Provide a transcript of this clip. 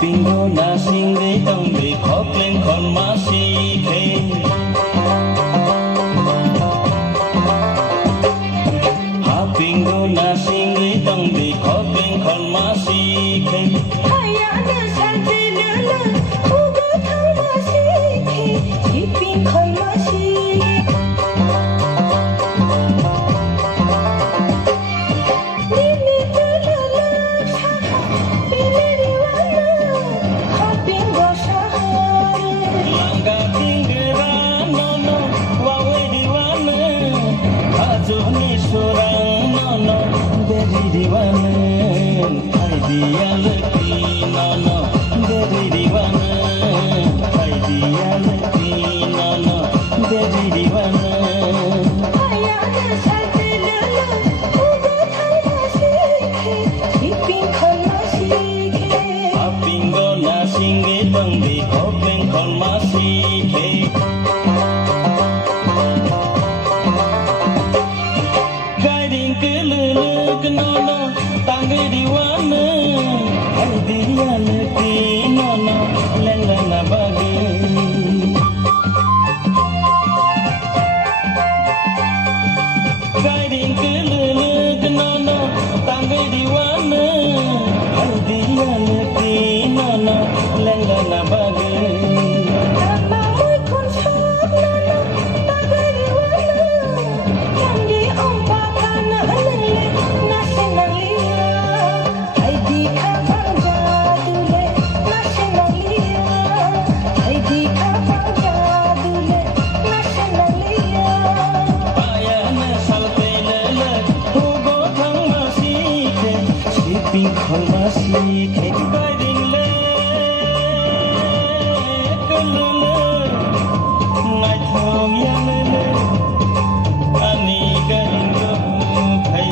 Pingo na sing de tong de khop lên con ma si khe ha pingo na sing de tong de khop lên con ma si khe haya na san de la la u go thang ma si khe chi pin khon ma si Dia leki nono dari diwana hai dia leki nono dari diwana haya na san de la la u go thang ma si khe chi pin khon ma si khe apingo na singe tong di kopeng kon masi khe guiding ke lele ke nono tangge diwana hai dia leki nono lelana bagi guiding ke lele ke nono tangge diwana hai dia leki nono lelana bagi Tama mo'y konsap na na tagariwala Hindi ang baka na alala na sinaliya Ay di ka pagdadule na sinaliya Ay di ka pagdadule na sinaliya Bayana salte lele hugo thang masike siping khol masike